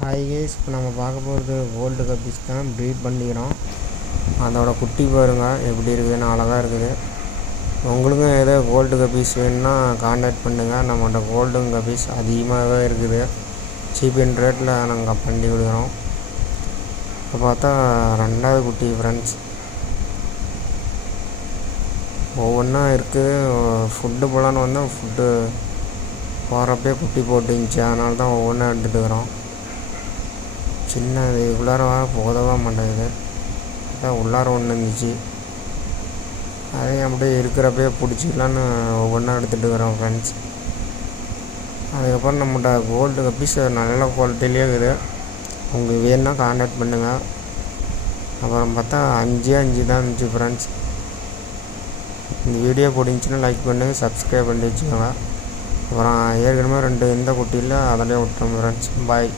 Hi guys, இப்போ நம்ம பார்க்க போகிறது கோல்டு கப்பீஸ் தான் ப்ரீட் பண்ணிக்கிறோம். அதோட குட்டி பாருங்கள் எப்படி இருக்குதுன்னு, அழகாக இருக்குது. உங்களுக்கும் ஏதோ கோல்டு கப்பீஸ் வேணும்னா கான்டாக்ட் பண்ணுங்கள். நம்மகிட்ட கோல்டு கப்பீஸ் அதிகமாகவே இருக்குது. சீப் அண்ட் ரேட்டில் நாங்கள் பண்ணி கொடுக்குறோம். இப்போ பார்த்தா ரெண்டாவது குட்டி ஃப்ரெண்ட்ஸ், ஒவ்வொன்றா இருக்குது. ஃபுட்டு போலான்னு வந்தால் ஃபுட்டு போகிறப்பே குட்டி போட்டுருந்துச்சி, அதனால தான் ஒவ்வொன்றா எடுத்துகிட்டுக்கிறோம். சின்னது உள்ளார போதவே மாட்டேங்குது. அதான் உள்ளார ஒன்று இருந்துச்சு, அதையும் அப்படியே இருக்கிறப்பே பிடிச்சிக்கலான்னு ஒவ்வொன்றா எடுத்துகிட்டு இருக்கிறோம் ஃப்ரெண்ட்ஸ். அதுக்கப்புறம் நம்மகிட்ட கோல்டு கப்பீஸ் நல்ல குவாலிட்டிலேயே இருக்குது. உங்களுக்கு வேணும்னா கான்டாக்ட் பண்ணுங்கள். அப்புறம் பார்த்தா 5 தான் இருந்துச்சு ஃப்ரெண்ட்ஸ். இந்த வீடியோ பிடிச்சின்னா லைக் பண்ணுங்கள், சப்ஸ்கிரைப் பண்ணி வச்சுக்கோங்க. அப்புறம் ஏற்கனவே 2 இந்த குட்டியில் அதிலே விட்டோம் ஃப்ரெண்ட்ஸ். பாய்.